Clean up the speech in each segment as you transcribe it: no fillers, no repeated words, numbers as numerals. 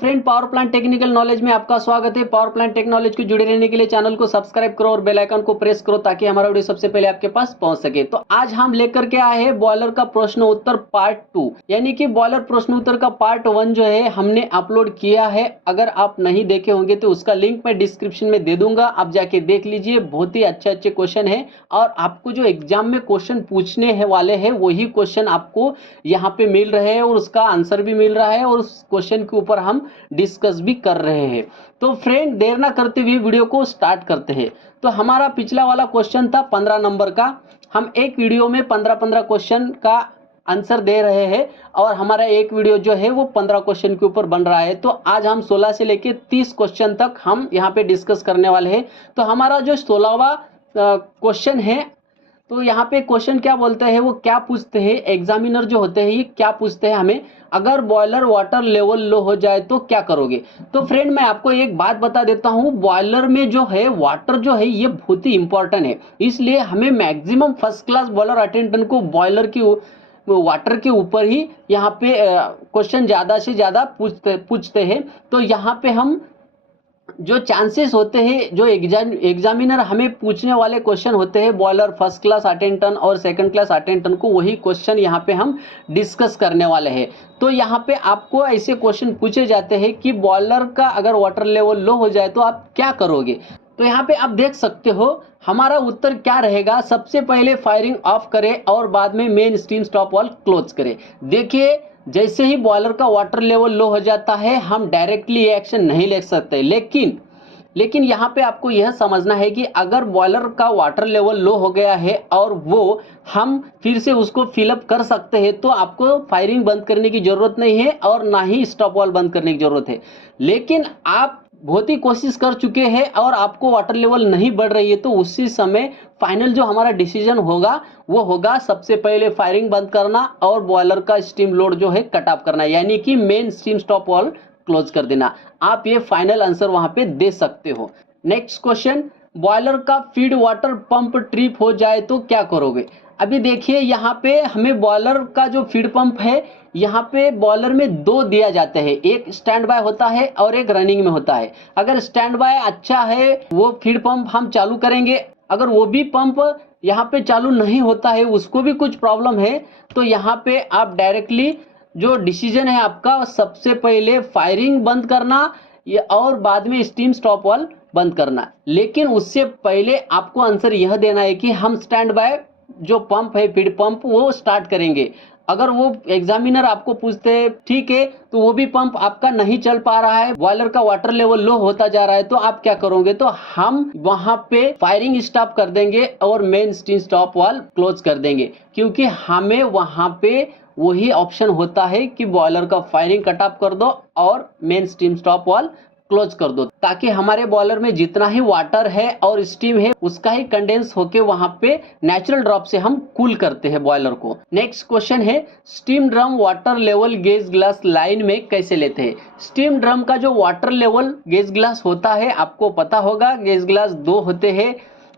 Friend, power plant technical knowledge में आपका स्वागत है। पावर प्लांट टेक्नोलॉजी को जुड़े रहने के लिए चैनल को सब्सक्राइब करो और बेल आइकन को प्रेस करो ताकि हमारा वीडियो सबसे पहले आपके पास पहुंच सके। तो आज हम लेकर के आए हैं बॉयलर का प्रश्न उत्तर पार्ट 2, यानी कि बॉयलर प्रश्न उत्तर का पार्ट 1 जो है हमने अपलोड किया है। अगर आप नहीं देखे होंगे तो उसका लिंक मैं डिस्क्रिप्शन में दे दूंगा, आप जाके देख लीजिए। बहुत ही अच्छे अच्छे क्वेश्चन है और आपको जो एग्जाम में क्वेश्चन पूछने है वाले हैं वही क्वेश्चन आपको यहाँ पे मिल रहे हैं और उसका आंसर भी मिल रहा है और उस क्वेश्चन के ऊपर हम डिस्कस भी कर रहे हैं। तो फ्रेंड, देर ना करते हुए वीडियो को स्टार्ट करते हैं। तो हमारा पिछला वाला क्वेश्चन था 15 नंबर का। हम एक वीडियो में 15-15 क्वेश्चन का आंसर दे रहे हैं और हमारा एक वीडियो जो है वो 15 क्वेश्चन के ऊपर बन रहा है। तो आज हम 16 से लेके 30 क्वेश्चन तक हम यहाँ पे डिस्कस करने वाले हैं। तो हमारा जो 16वां क्वेश्चन है, तो यहाँ पे क्वेश्चन क्या बोलते हैं, वो क्या पूछते हैं, एग्जामिनर जो होते हैं ये क्या पूछते हैं हमें, अगर बॉयलर वाटर लेवल लो हो जाए तो क्या करोगे। तो फ्रेंड, मैं आपको एक बात बता देता हूँ, बॉयलर में जो है वाटर जो है ये बहुत ही इंपॉर्टेंट है। इसलिए हमें maximum first class boiler attendant को बॉयलर की वाटर के ऊपर ही यहाँ पे क्वेश्चन ज़्यादा से ज़्यादा पूछते हैं। तो यहाँ पे हम जो चांसेस होते हैं, जो एग्जामिनर हमें पूछने वाले क्वेश्चन होते हैं बॉयलर फर्स्ट क्लास अटेंडेंट और सेकंड क्लास अटेंडेंट को, वही क्वेश्चन यहाँ पे हम डिस्कस करने वाले हैं। तो यहाँ पे आपको ऐसे क्वेश्चन पूछे जाते हैं कि बॉयलर का अगर वाटर लेवल लो हो जाए तो आप क्या करोगे। तो यहाँ पे आप देख सकते हो हमारा उत्तर क्या रहेगा। सबसे पहले फायरिंग ऑफ करें और बाद में main steam stop valve close करें। देखिए, जैसे ही बॉयलर का वाटर लेवल लो हो जाता है हम डायरेक्टली एक्शन नहीं ले सकते, लेकिन यहाँ पे आपको यह समझना है कि अगर बॉयलर का वाटर लेवल लो हो गया है और वो हम फिर से उसको फिलअप कर सकते हैं तो आपको फायरिंग बंद करने की जरूरत नहीं है और ना ही स्टॉप वाल्व बंद करने की जरूरत है। लेकिन आप बहुत ही कोशिश कर चुके हैं और आपको वाटर लेवल नहीं बढ़ रही है तो उसी समय फाइनल जो हमारा डिसीजन होगा वो होगा सबसे पहले फायरिंग बंद करना और बॉयलर का स्टीम लोड जो है कट ऑफ करना, यानी कि main steam stop valve close कर देना। आप ये फाइनल आंसर वहां पे दे सकते हो। नेक्स्ट क्वेश्चन, बॉयलर का फीड वाटर पंप ट्रिप हो जाए तो क्या करोगे। अभी देखिए, यहाँ पे हमें बॉयलर का जो फीड पंप है, यहाँ पे बॉयलर में दो दिया जाते हैं, एक स्टैंड बाय होता है और एक रनिंग में होता है। अगर स्टैंड बाय अच्छा है वो फीड पंप हम चालू करेंगे, अगर वो भी पंप यहाँ पे चालू नहीं होता है, उसको भी कुछ प्रॉब्लम है, तो यहाँ पे आप डायरेक्टली जो डिसीजन है आपका, सबसे पहले फायरिंग बंद करना और बाद में स्टीम स्टॉप वाल्व बंद करना। लेकिन उससे पहले आपको आंसर यह देना है कि हम स्टैंड बाय जो पंप है, फीड पंप, वो स्टार्ट करेंगे। अगर वो एग्जामिनर आपको पूछते हैं ठीक है तो वो भी पंप आपका नहीं चल पा रहा है, बॉयलर का वाटर लेवल लो होता जा रहा है, तो आप क्या करोगे, तो हम वहां पे फायरिंग स्टॉप कर देंगे और main steam stop valve close कर देंगे, क्योंकि हमें वहां पे वही ऑप्शन होता है कि बॉयलर का फायरिंग कट ऑफ कर दो और main steam stop valve close कर दो, ताकि हमारे बॉयलर में जितना ही वाटर है और स्टीम है उसका ही कंडेंस होके वहां पे नेचुरल ड्रॉप से हम कूल करते हैं बॉयलर को। नेक्स्ट क्वेश्चन है, steam drum water level gauge glass line में कैसे लेते हैं। स्टीम ड्रम का जो वाटर लेवल गेज ग्लास होता है, आपको पता होगा गेज ग्लास 2 होते हैं,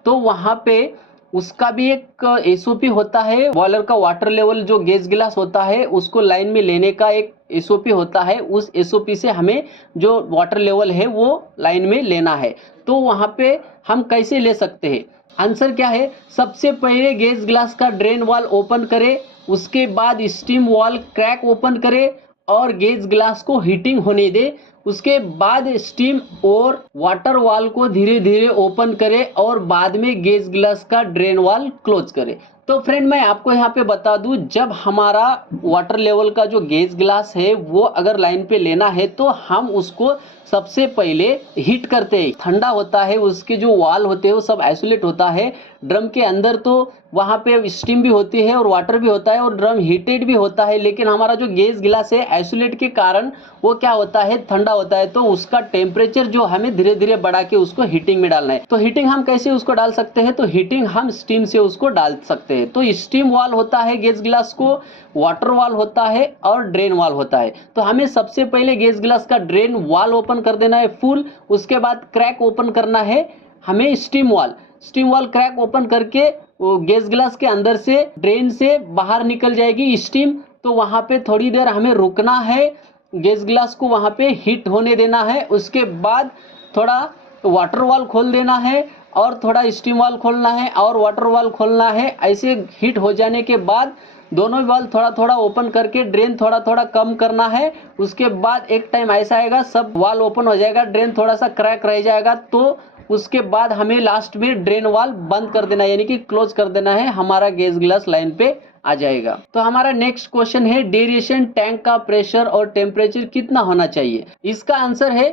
तो वहां पे उसका भी एक एसओपी होता है। बॉयलर का वाटर लेवल जो गेज गिलास होता है उसको लाइन में लेने का एक एसओपी होता है, उस एसओपी से हमें जो वाटर लेवल है वो लाइन में लेना है। तो वहां पे हम कैसे ले सकते हैं, आंसर क्या है, सबसे पहले गेज ग्लास का ड्रेन वाल ओपन करें, उसके बाद स्टीम वाल क्रैक ओपन करें और गेज ग्लास को हीटिंग होने दे, उसके बाद स्टीम और वाटर वाल को धीरे धीरे ओपन करें और बाद में गेज ग्लास का ड्रेन वाल क्लोज करें। तो फ्रेंड, मैं आपको यहाँ पे बता दूं, जब हमारा वाटर लेवल का जो गेज ग्लास है वो अगर लाइन पे लेना है तो हम उसको सबसे पहले हीट करते हैं, ठंडा होता है, उसके जो वाल होते हैं वो सब आइसोलेट होता है ड्रम के अंदर, तो वहाँ पे स्टीम भी होती है और वाटर भी होता है और ड्रम हीटेड भी होता है। लेकिन हमारा जो गेज गिलास है आइसोलेट के कारण वो क्या होता है, ठंडा होता है, तो उसका टेम्परेचर जो हमें धीरे धीरे बढ़ा के उसको हीटिंग में डालना है। तो हीटिंग हम कैसे उसको डाल सकते हैं, तो हीटिंग हम स्टीम से उसको डाल सकते हैं। तो स्टीम वाल होता है गेज गिलास को, वाटर वाल होता है और ड्रेन वाल होता है। तो हमें सबसे पहले गेज गिलास का ड्रेन वाल ओपन कर देना है फुल, उसके बाद क्रैक ओपन करना है हमें स्टीम वाल क्रैक ओपन करके वो गैस ग्लास के अंदर से ड्रेन से बाहर निकल जाएगी स्टीम, तो वहां पे थोड़ी देर हमें रुकना है गैस ग्लास को वहाँ पे हीट होने देना है। उसके बाद थोड़ा वाटर वाल खोल देना है और थोड़ा स्टीम वाल खोलना है और वाटर वाल खोलना है। ऐसे हीट हो जाने के बाद दोनों वाल थोड़ा थोड़ा ओपन करके ड्रेन थोड़ा थोड़ा कम करना है। उसके बाद एक टाइम ऐसा आएगा सब वाल ओपन हो जाएगा, ड्रेन थोड़ा सा क्रैक रह जाएगा, तो उसके बाद हमें लास्ट में ड्रेन वाल बंद कर देना है, यानी कि क्लोज कर देना है। हमारा गैस ग्लास लाइन पे आ जाएगा। तो हमारा नेक्स्ट क्वेश्चन है डेरिएशन टैंक का प्रेशर और टेम्परेचर कितना होना चाहिए। इसका आंसर है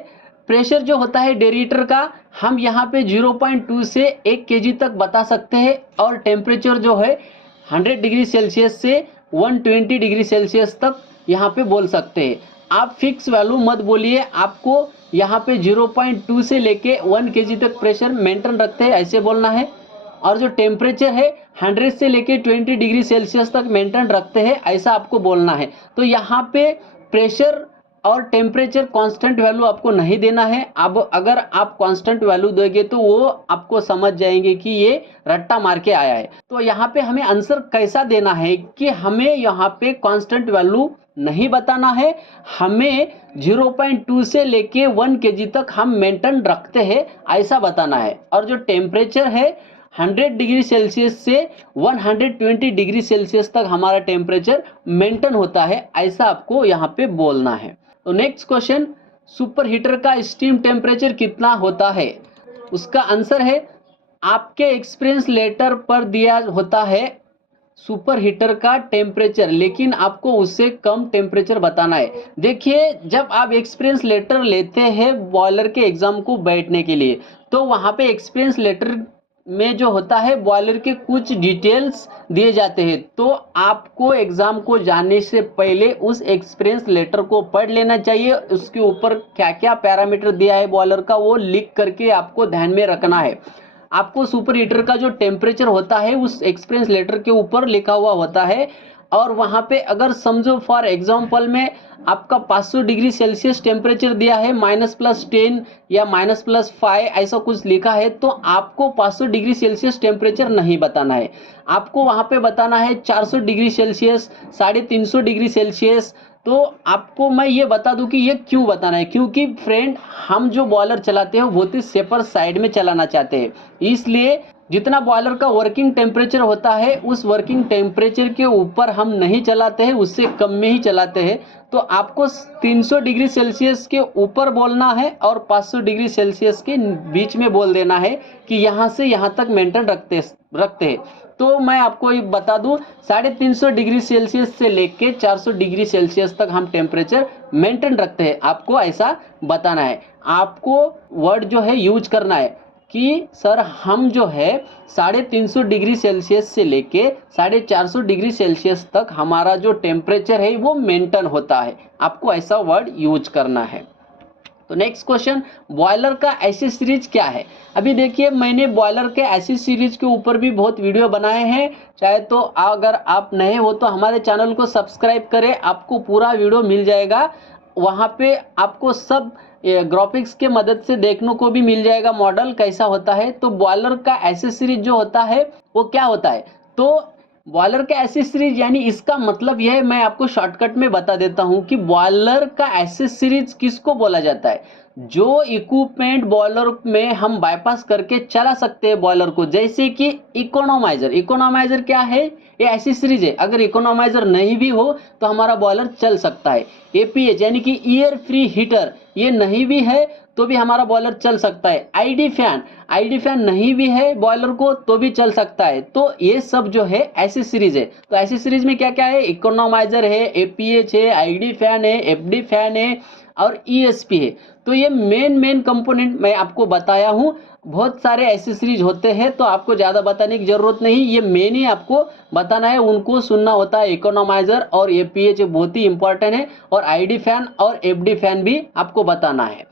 प्रेशर जो होता है डेरिएटर का हम यहाँ पे 0.2 से 1 kg तक बता सकते हैं और टेम्परेचर जो है 100 डिग्री सेल्सियस से 120 डिग्री सेल्सियस तक यहाँ पे बोल सकते हैं। आप फिक्स वैल्यू मत बोलिए, आपको यहाँ पे 0.2 से लेके 1 kg तक प्रेशर मेंटेन रखते हैं ऐसे बोलना है। और जो टेम्परेचर है 100 से लेके 20 डिग्री सेल्सियस तक मेंटेन रखते हैं ऐसा आपको बोलना है। तो यहाँ पे प्रेशर और टेम्परेचर कांस्टेंट वैल्यू आपको नहीं देना है। अब अगर आप कांस्टेंट वैल्यू दोगे तो वो आपको समझ जाएंगे कि ये रट्टा मार के आया है। तो यहाँ पे हमें आंसर कैसा देना है कि हमें यहाँ पे कांस्टेंट वैल्यू नहीं बताना है, हमें 0.2 से लेके 1 kg तक हम मेंटेन रखते हैं ऐसा बताना है। और जो टेम्परेचर है 100 डिग्री सेल्सियस से 120 डिग्री सेल्सियस तक हमारा टेम्परेचर मेंटेन होता है ऐसा आपको यहाँ पे बोलना है। तो नेक्स्ट क्वेश्चन, सुपर हीटर का स्टीम टेम्परेचर कितना होता है। उसका आंसर है आपके एक्सपीरियंस लेटर पर दिया होता है सुपर हीटर का टेम्परेचर, लेकिन आपको उससे कम टेम्परेचर बताना है। देखिए जब आप एक्सपीरियंस लेटर लेते हैं बॉयलर के एग्जाम को बैठने के लिए तो वहाँ पे एक्सपीरियंस लेटर में जो होता है बॉयलर के कुछ डिटेल्स दिए जाते हैं। तो आपको एग्जाम को जाने से पहले उस एक्सपीरियंस लेटर को पढ़ लेना चाहिए। उसके ऊपर क्या क्या पैरामीटर दिया है बॉयलर का वो लिख करके आपको ध्यान में रखना है। आपको सुपर हीटर का जो टेम्परेचर होता है उस एक्सपीरियंस लेटर के ऊपर लिखा हुआ होता है। और वहाँ पे अगर समझो फॉर एग्जांपल में आपका 500 डिग्री सेल्सियस टेम्परेचर दिया है -+10 या -+5 ऐसा कुछ लिखा है तो आपको 500 डिग्री सेल्सियस टेम्परेचर नहीं बताना है। आपको वहाँ पे बताना है 400 डिग्री सेल्सियस, 350 डिग्री सेल्सियस। तो आपको मैं ये बता दूं कि ये क्यों बताना है, क्योंकि फ्रेंड हम जो बॉयलर चलाते हैं बहुत ही सेफर साइड में चलाना चाहते हैं। इसलिए जितना बॉयलर का वर्किंग टेम्परेचर होता है उस वर्किंग टेम्परेचर के ऊपर हम नहीं चलाते हैं, उससे कम में ही चलाते हैं। तो आपको 300 डिग्री सेल्सियस के ऊपर बोलना है और 500 डिग्री सेल्सियस के बीच में बोल देना है कि यहाँ से यहाँ तक मेंटेन रखते हैं। तो मैं आपको ये बता दूं 350 डिग्री सेल्सियस से लेके 400 डिग्री सेल्सियस तक हम टेम्परेचर मेंटेन रखते हैं, आपको ऐसा बताना है। आपको वर्ड जो है यूज करना है कि सर हम जो है 350 डिग्री सेल्सियस से लेके 450 डिग्री सेल्सियस तक हमारा जो टेम्परेचर है वो मेंटेन होता है, आपको ऐसा वर्ड यूज करना है। तो नेक्स्ट क्वेश्चन, बॉयलर का ऐसी सीरीज क्या है। अभी देखिए मैंने बॉयलर के ऐसी सीरीज के ऊपर भी बहुत वीडियो बनाए हैं, चाहे तो अगर आप नए हो तो हमारे चैनल को सब्सक्राइब करें, आपको पूरा वीडियो मिल जाएगा। वहाँ पे आपको सब ग्राफिक्स के मदद से देखने को भी मिल जाएगा मॉडल कैसा होता है। तो बॉयलर का एसेसरीज जो होता है वो क्या होता है, तो बॉयलर का एसेसरीज यानी इसका मतलब यह है, मैं आपको शॉर्टकट में बता देता हूं कि बॉयलर का एसेसरीज किसको बोला जाता है। जो इक्विपमेंट बॉयलर में हम बाईपास करके चला सकते हैं बॉयलर को, जैसे कि इकोनोमाइजर। इकोनोमाइजर क्या है, ये एसेसरीज है। अगर इकोनोमाइजर नहीं भी हो तो हमारा बॉयलर चल सकता है। एपीएच यानी कि एयर फ्री हीटर, ये नहीं भी है तो भी हमारा बॉयलर चल सकता है। आईडी फैन नहीं भी है बॉयलर को तो भी चल सकता है। तो ये सब जो है एसेसरीज है। तो एसेसरीज में क्या क्या है, इकोनोमाइजर है, एपीएच है, आईडी फैन है, एफडी फैन है और ईएसपी है। तो ये मेन कंपोनेंट मैं आपको बताया हूँ। बहुत सारे एसेसरीज होते हैं तो आपको ज़्यादा बताने की जरूरत नहीं, ये मेन ही आपको बताना है, उनको सुनना होता है। इकोनोमाइजर और एपीएच बहुत ही इंपॉर्टेंट है और आईडी फैन और एफडी फैन भी आपको बताना है।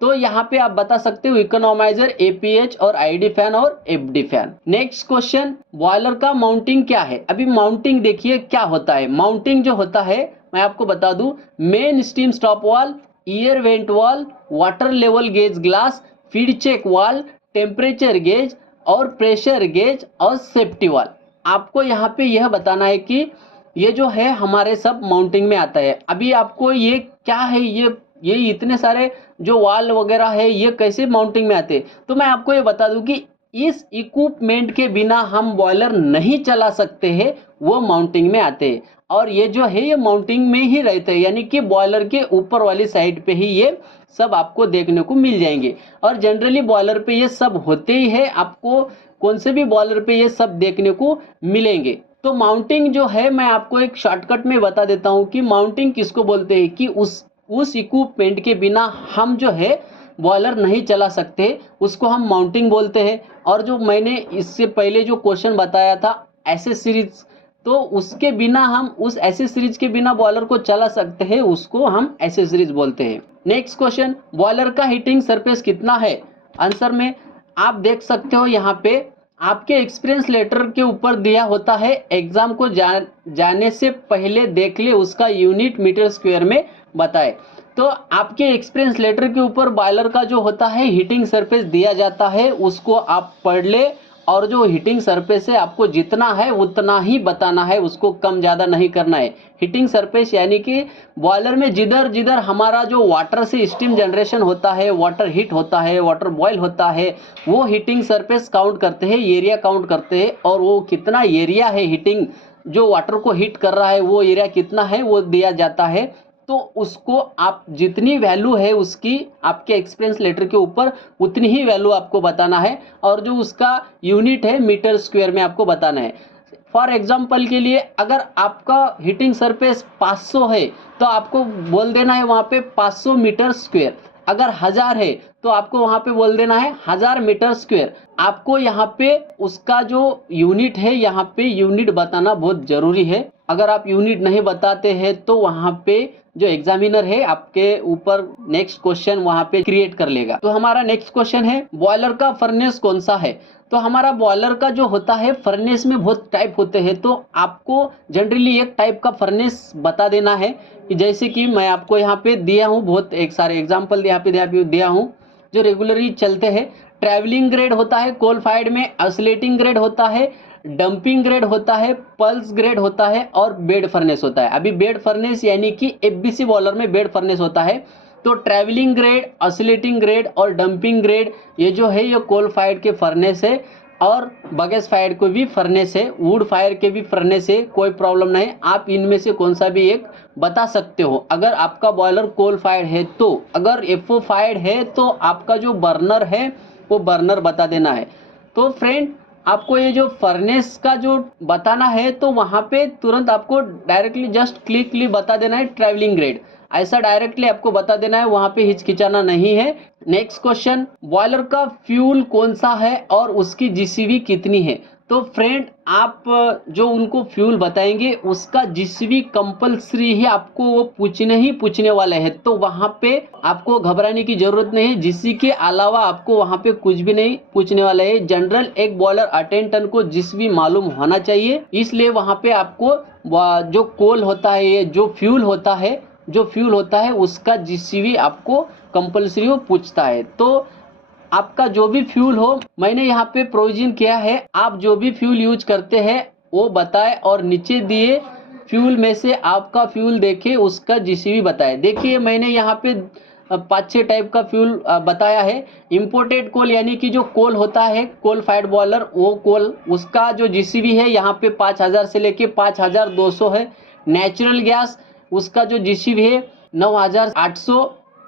तो यहाँ पे आप बता सकते हो इकोनोमाइजर, एपीएच और आईडी फैन और FD fan. Next question, boiler का माउंटिंग क्या है। अभी माउंटिंग देखिए क्या होता है। माउंटिंग जो होता है मैं आपको बता दूं, main steam stop valve, air vent valve, water level gauge glass, feed check valve, temperature gauge और प्रेशर गेज और सेफ्टी वाल। आपको यहाँ पे यह बताना है कि ये जो है हमारे सब माउंटिंग में आता है। अभी आपको ये क्या है, ये इतने सारे जो वाल वगैरह है ये कैसे माउंटिंग में आते हैं, तो मैं आपको ये बता दूं कि इस इक्विपमेंट के बिना हम बॉयलर नहीं चला सकते हैं, वो माउंटिंग में आते हैं। और ये जो है ये माउंटिंग में ही रहते हैं, यानी कि बॉयलर के ऊपर वाली साइड पे ही ये सब आपको देखने को मिल जाएंगे। और जनरली बॉयलर पे ये सब होते ही है, आपको कौन से भी बॉयलर पे ये सब देखने को मिलेंगे। तो माउंटिंग जो है मैं आपको एक शॉर्टकट में बता देता हूँ कि माउंटिंग किसको बोलते हैं, कि उस इक्विपमेंट के बिना हम जो है बॉयलर नहीं चला सकते, उसको हम माउंटिंग बोलते हैं। और जो मैंने इससे पहले जो क्वेश्चन बताया था एसेसरीज, तो उसके बिना हम उस एसेसरीज के बिना बॉयलर को चला सकते हैं, उसको हम एसेसरीज बोलते हैं। नेक्स्ट क्वेश्चन, बॉयलर का हीटिंग सरफेस कितना है? आंसर में आप देख सकते हो यहाँ पे आपके एक्सपीरियंस लेटर के ऊपर दिया होता है, एग्जाम को जाने से पहले देख ले, उसका यूनिट मीटर स्क्वायर में बताए। तो आपके एक्सपीरियंस लेटर के ऊपर बॉयलर का जो होता है हीटिंग सरफेस दिया जाता है, उसको आप पढ़ ले, और जो हीटिंग सरफेस है आपको जितना है उतना ही बताना है, उसको कम ज़्यादा नहीं करना है। हीटिंग सरफेस यानी कि बॉयलर में जिधर जिधर हमारा जो वाटर से स्टीम जनरेशन होता है, वाटर हीट होता है, वाटर बॉयल होता है, वो हीटिंग सरफेस काउंट करते हैं, एरिया काउंट करते हैं। और वो कितना एरिया है हीटिंग, जो वाटर को हीट कर रहा है वो एरिया कितना है वो दिया जाता है। तो उसको आप जितनी वैल्यू है उसकी आपके एक्सपीरियंस लेटर के ऊपर उतनी ही वैल्यू आपको बताना है, और जो उसका यूनिट है मीटर स्क्वायर में आपको बताना है। फॉर एग्जांपल के लिए अगर आपका हीटिंग सरफेस 500 है तो आपको बोल देना है वहाँ पे 500 मीटर स्क्वायर। अगर 1000 है तो आपको वहाँ पे बोल देना है 1000 मीटर स्क्वायर। आपको यहाँ पे उसका जो यूनिट है यहाँ पे यूनिट बताना बहुत जरूरी है। अगर आप यूनिट नहीं बताते हैं तो वहाँ पे जो एग्जामिनर है आपके ऊपर नेक्स्ट क्वेश्चन वहाँ पे क्रिएट कर लेगा। तो हमारा नेक्स्ट क्वेश्चन है, बॉयलर का फर्नेस कौन सा है? तो हमारा बॉयलर का जो होता है फर्नेस में बहुत टाइप होते हैं, तो आपको जनरली एक टाइप का फर्नेस बता देना है। जैसे कि मैं आपको यहाँ पे दिया हूँ, बहुत एक सारे एग्जाम्पल यहाँ पे दिया हूँ जो रेगुलरली चलते हैं। ट्रैवलिंग ग्रेड होता है कोल फायर्ड में, ऑसिलेटिंग ग्रेड होता है, डंपिंग ग्रेड होता है, पल्स ग्रेड होता है, और बेड फर्नेस होता है। अभी बेड फर्नेस यानी कि एफबीसी बॉयलर में बेड फर्नेस होता है। तो ट्रैवलिंग ग्रेड, ऑसिलेटिंग ग्रेड और डंपिंग ग्रेड ये जो है ये कोल फायर्ड के फर्नेस है, और बगैस फायर को भी फर्नेस है, वुड फायर के भी फर्नेस है, कोई प्रॉब्लम नहीं। आप इनमें से कौन सा भी एक बता सकते हो। अगर आपका बॉयलर कोल फायर्ड है तो, अगर एफओ फायर्ड है तो आपका जो बर्नर है वो बर्नर बता देना है। तो फ्रेंड आपको ये जो फर्नेस का जो बताना है तो वहाँ पे तुरंत आपको डायरेक्टली जस्ट क्लिकली बता देना है ट्रैवलिंग ग्रेड, ऐसा डायरेक्टली आपको बता देना है, वहाँ पे हिचकिचाना नहीं है। नेक्स्ट क्वेश्चन, बॉयलर का फ्यूल कौन सा है और उसकी जीसीवी कितनी है? तो फ्रेंड आप जो उनको फ्यूल बताएंगे उसका जीसीवी कंपलसरी ही आपको वो पूछने वाले हैं, तो वहाँ पे आपको घबराने की जरूरत नहीं है। जीसी के अलावा आपको वहाँ पे कुछ भी नहीं पूछने वाले है। जनरल एक बॉयलर 10 टन को जीसीवी मालूम होना चाहिए, इसलिए वहाँ पे आपको जो कोल होता है, ये जो फ्यूल होता है उसका जीसीवी आपको कंपलसरी वो पूछता है। तो आपका जो भी फ्यूल हो, मैंने यहाँ पे प्रोविजन किया है, आप जो भी फ्यूल यूज करते हैं वो बताए, और नीचे दिए फ्यूल में से आपका फ्यूल देखे उसका जीसीवी बताए। देखिए मैंने यहाँ पे 5-6 टाइप का फ्यूल बताया है। इंपोर्टेड कोल यानी कि जो कोल होता है कोल फायर्ड बॉयलर, वो कोल उसका जो जीसीवी है यहाँ पे 5000 से लेके 5200 है। नेचुरल गैस उसका जो जीसीवी है 9800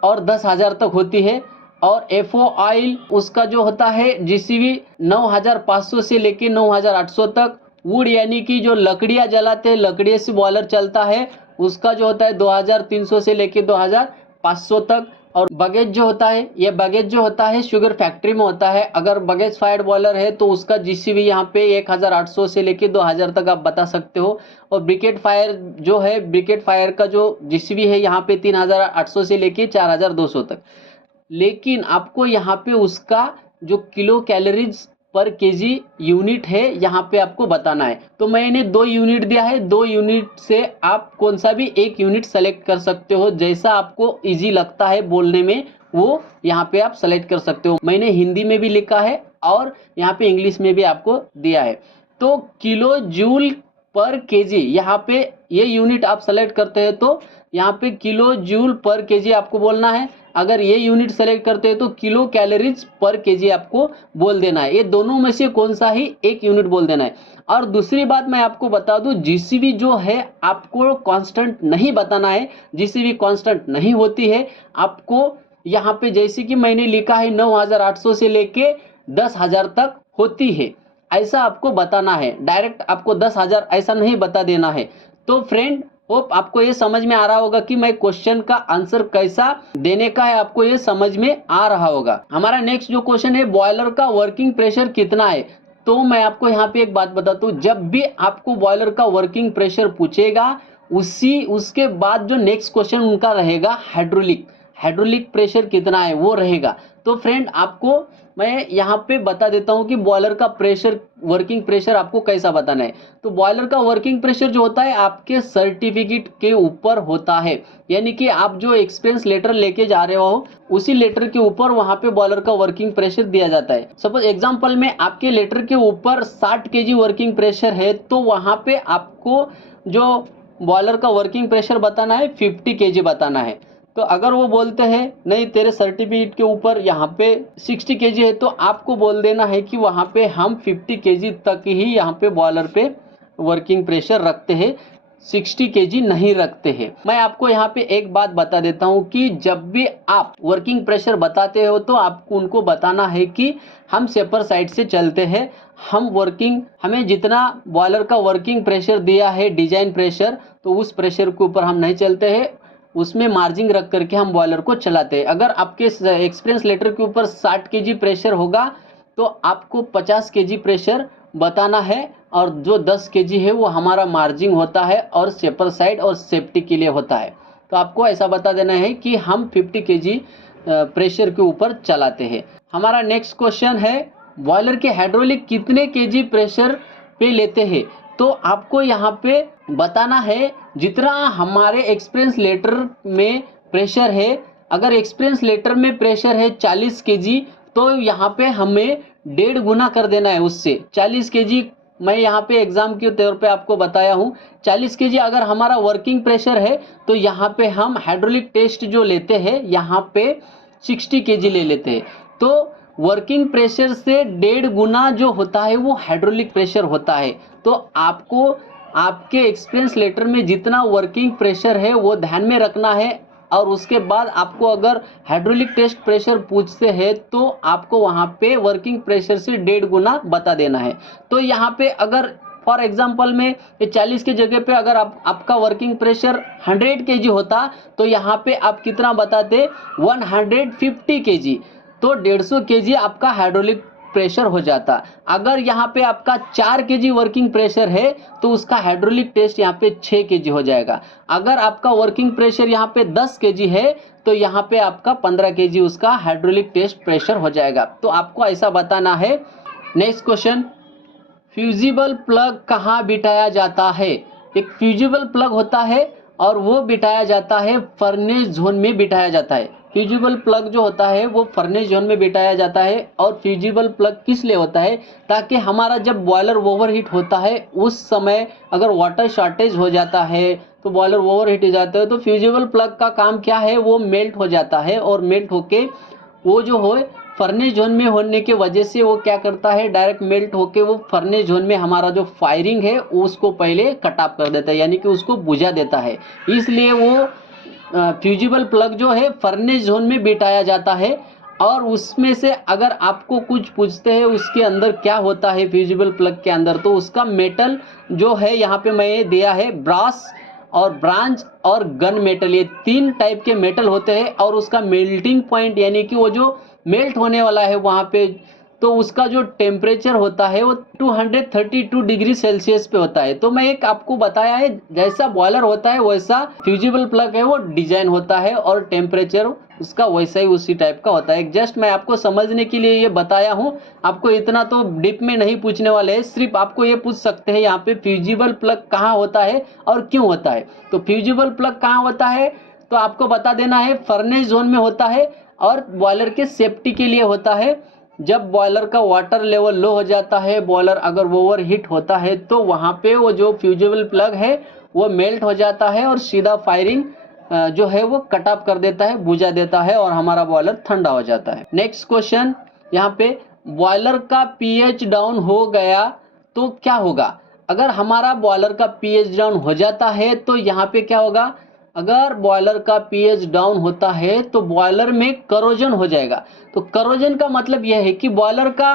और 10000 तक होती है। और एफओ ऑयल उसका जो होता है जीसीवी 9500 से लेके 9800 तक। वुड यानी कि जो लकड़ियां जलाते हैं, लकड़ी से बॉयलर चलता है, उसका जो होता है 2300 से लेके 2500 तक। और बगेज जो होता है, ये बगेज जो होता है शुगर फैक्ट्री में होता है। अगर बगेज फायर्ड बॉयलर है तो उसका जीसीवी यहाँ पे 1800 से लेके 2000 तक आप बता सकते हो। और ब्रिकेट फायर जो है, ब्रिकेट फायर का जो जीसीवी है यहाँ पे 3800 से लेके 4200 तक। लेकिन आपको यहाँ पे उसका जो किलो कैलोरीज पर केजी यूनिट है यहाँ पे आपको बताना है। तो मैंने 2 यूनिट दिया है, 2 यूनिट से आप कौन सा भी एक यूनिट सेलेक्ट कर सकते हो, जैसा आपको इजी लगता है बोलने में वो यहाँ पे आप सेलेक्ट कर सकते हो। मैंने हिंदी में भी लिखा है और यहाँ पे इंग्लिश में भी आपको दिया है। तो किलो जूल पर केजी, यहाँ पे ये यूनिट आप सेलेक्ट करते हैं तो यहाँ पे किलो जूल पर केजी आपको बोलना है। अगर ये यूनिट सेलेक्ट करते हैं तो किलो कैलोरीज पर केजी आपको बोल देना है। ये दोनों में से कौन सा ही एक यूनिट बोल देना है। और दूसरी बात मैं आपको बता दूं, जीसीबी जो है आपको कांस्टेंट नहीं बताना है। जीसीबी कांस्टेंट नहीं होती है। आपको यहाँ पे जैसे कि मैंने लिखा है 9800 से लेके 10,000 तक होती है, ऐसा आपको बताना है। डायरेक्ट आपको 10,000 ऐसा नहीं बता देना है। तो फ्रेंड, होप आपको ये समझ में आ रहा होगा कि मैं क्वेश्चन का आंसर कैसा देने का है, आपको ये समझ में आ रहा होगा। हमारा नेक्स्ट जो क्वेश्चन है, बॉयलर का वर्किंग प्रेशर कितना है। तो मैं आपको यहाँ पे एक बात बताता हूँ, जब भी आपको बॉयलर का वर्किंग प्रेशर पूछेगा उसके बाद जो नेक्स्ट क्वेश्चन उनका रहेगा हाइड्रोलिक प्रेशर कितना है वो रहेगा। तो फ्रेंड, आपको मैं यहाँ पे बता देता हूँ कि बॉयलर का प्रेशर, वर्किंग प्रेशर आपको कैसा बताना है। तो बॉयलर का वर्किंग प्रेशर जो होता है आपके सर्टिफिकेट के ऊपर होता है, यानी कि आप जो एक्सपीरियंस लेटर लेके जा रहे हो उसी लेटर के ऊपर वहाँ पे बॉयलर का वर्किंग प्रेशर दिया जाता है। सपोज एग्जांपल में आपके लेटर के ऊपर 60 केजी वर्किंग प्रेशर है, तो वहाँ पे आपको जो बॉयलर का वर्किंग प्रेशर बताना है 50 केजी बताना है। तो अगर वो बोलते हैं नहीं तेरे सर्टिफिकेट के ऊपर यहाँ पे 60 केजी है, तो आपको बोल देना है कि वहाँ पे हम 50 केजी तक ही यहाँ पे बॉयलर पे वर्किंग प्रेशर रखते हैं, 60 केजी नहीं रखते हैं। मैं आपको यहाँ पे एक बात बता देता हूँ कि जब भी आप वर्किंग प्रेशर बताते हो तो आपको उनको बताना है कि हम सेपर साइड से चलते हैं। हमें जितना बॉयलर का वर्किंग प्रेशर दिया है डिजाइन प्रेशर, तो उस प्रेशर के ऊपर हम नहीं चलते हैं, उसमें मार्जिन रख करके हम बॉयलर को चलाते हैं। अगर आपके एक्सपीरियंस लेटर के ऊपर 60 केजी प्रेशर होगा तो आपको 50 केजी प्रेशर बताना है, और जो 10 केजी है वो हमारा मार्जिन होता है और सेपर साइड और सेफ्टी के लिए होता है। तो आपको ऐसा बता देना है कि हम 50 केजी प्रेशर के ऊपर चलाते हैं। हमारा नेक्स्ट क्वेश्चन है, बॉयलर के हाइड्रोलिक कितने केजी प्रेशर पे लेते हैं। तो आपको यहाँ पे बताना है जितना हमारे एक्सपीरियंस लेटर में प्रेशर है। अगर एक्सपीरियंस लेटर में प्रेशर है 40 केजी, तो यहाँ पे हमें 1.5 गुना कर देना है उससे। 40 केजी मैं यहाँ पे एग्जाम के तौर पे आपको बताया हूँ। 40 केजी अगर हमारा वर्किंग प्रेशर है तो यहाँ पे हम हाइड्रोलिक टेस्ट जो लेते हैं यहाँ पे 60 केजी ले लेते हैं। तो वर्किंग प्रेशर से 1.5 गुना जो होता है वो हाइड्रोलिक प्रेशर होता है। तो आपको आपके एक्सपीरियंस लेटर में जितना वर्किंग प्रेशर है वो ध्यान में रखना है, और उसके बाद आपको अगर हाइड्रोलिक टेस्ट प्रेशर पूछते हैं तो आपको वहाँ पे वर्किंग प्रेशर से 1.5 गुना बता देना है। तो यहाँ पे अगर फॉर एग्जांपल में 40 की जगह पे अगर आपका वर्किंग प्रेशर 100 केजी होता, तो यहाँ पे आप कितना बताते 150 केजी, तो 150 केजी आपका हाइड्रोलिक प्रेशर हो जाता। अगर यहाँ पे आपका 4 केजी वर्किंग प्रेशर है तो उसका हाइड्रोलिक टेस्ट यहाँ पे 6 केजी हो जाएगा। अगर आपका वर्किंग प्रेशर यहाँ पे 10 केजी है तो यहाँ पे आपका 15 केजी उसका हाइड्रोलिक टेस्ट प्रेशर हो जाएगा। तो आपको ऐसा बताना है। नेक्स्ट क्वेश्चन, फ्यूजिबल प्लग कहाँ बिठाया जाता है। एक फ्यूजिबल प्लग होता है और वो बिठाया जाता है फर्नेस जोन में बिठाया जाता है। फ्यूजिबल प्लग जो होता है वो फर्नेस जोन में बिठाया जाता है। और फ्यूजिबल प्लग किस लिए होता है, ताकि हमारा जब बॉयलर ओवरहीट होता है उस समय अगर वाटर शॉर्टेज हो जाता है तो बॉयलर ओवरहीट हो जाता है, तो फ्यूजिबल प्लग का काम क्या है, वो मेल्ट हो जाता है, और मेल्ट होके वो जो हो फर्नेस जोन में होने की वजह से वो क्या करता है, डायरेक्ट मेल्ट होके वो फर्नेस जोन में हमारा जो फायरिंग है उसको पहले कट ऑफ कर देता है, यानी कि उसको बुझा देता है। इसलिए वो फ्यूजिबल प्लग जो है फर्नेस जोन में बिठाया जाता है। और उसमें से अगर आपको कुछ पूछते हैं उसके अंदर क्या होता है फ्यूजिबल प्लग के अंदर, तो उसका मेटल जो है यहाँ पे मैंने दिया है ब्रास और ब्रांच और गन मेटल, ये 3 टाइप के मेटल होते हैं। और उसका मेल्टिंग पॉइंट यानी कि वो जो मेल्ट होने वाला है वहाँ पे, तो उसका जो टेम्परेचर होता है वो 232 डिग्री सेल्सियस पे होता है। तो मैं एक आपको बताया है जैसा बॉयलर होता है वैसा फ्यूजिबल प्लग है वो डिजाइन होता है, और टेम्परेचर उसका वैसा ही उसी टाइप का होता है। जस्ट मैं आपको समझने के लिए ये बताया हूँ, आपको इतना तो डीप में नहीं पूछने वाले हैं। सिर्फ आपको ये पूछ सकते हैं यहाँ पे फ्यूजिबल प्लग कहाँ होता है और क्यों होता है। तो फ्यूजिबल प्लग कहाँ होता है तो आपको बता देना है फर्नेस जोन में होता है और बॉयलर के सेफ्टी के लिए होता है। जब बॉयलर का वाटर लेवल लो हो जाता है, बॉयलर अगर ओवर हीट होता है तो वहाँ पे वो जो फ्यूजिबल प्लग है वो मेल्ट हो जाता है और सीधा फायरिंग जो है वो कट ऑफ कर देता है, बुझा देता है और हमारा बॉयलर ठंडा हो जाता है। नेक्स्ट क्वेश्चन, यहाँ पे बॉयलर का पीएच डाउन हो गया तो क्या होगा? अगर हमारा बॉयलर का पीएच डाउन हो जाता है तो यहाँ पे क्या होगा? अगर बॉयलर का पीएच डाउन होता है तो बॉयलर में करोजन हो जाएगा। तो करोजन का मतलब यह है कि बॉयलर का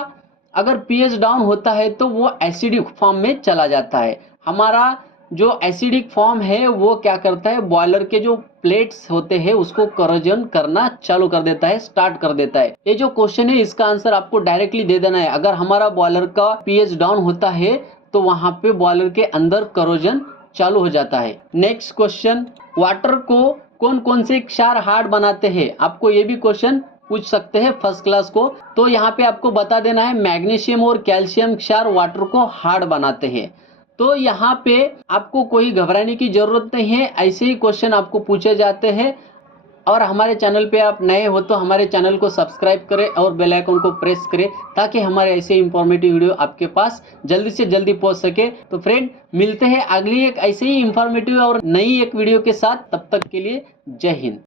अगर पीएच डाउन होता है तो वो एसिडिक फॉर्म में चला जाता है। हमारा जो एसिडिक फॉर्म है वो क्या करता है, बॉयलर के जो प्लेट्स होते हैं उसको करोजन करना चालू कर देता है, स्टार्ट कर देता है। ये जो क्वेश्चन है इसका आंसर आपको डायरेक्टली दे देना है। अगर हमारा बॉयलर का पीएच डाउन होता है तो वहां पे बॉयलर के अंदर करोजन चालू हो जाता है। नेक्स्ट क्वेश्चन, वाटर को कौन कौन से क्षार हार्ड बनाते हैं? आपको ये भी क्वेश्चन पूछ सकते हैं फर्स्ट क्लास को। तो यहाँ पे आपको बता देना है मैग्नीशियम और कैल्शियम क्षार वाटर को हार्ड बनाते हैं। तो यहाँ पे आपको कोई घबराने की जरूरत नहीं है, ऐसे ही क्वेश्चन आपको पूछे जाते हैं। और हमारे चैनल पे आप नए हो तो हमारे चैनल को सब्सक्राइब करें और बेल आइकन को प्रेस करें ताकि हमारे ऐसे इंफॉर्मेटिव वीडियो आपके पास जल्दी से जल्दी पहुंच सके। तो फ्रेंड, मिलते हैं अगली एक ऐसे ही इंफॉर्मेटिव और नई एक वीडियो के साथ। तब तक के लिए जय हिंद।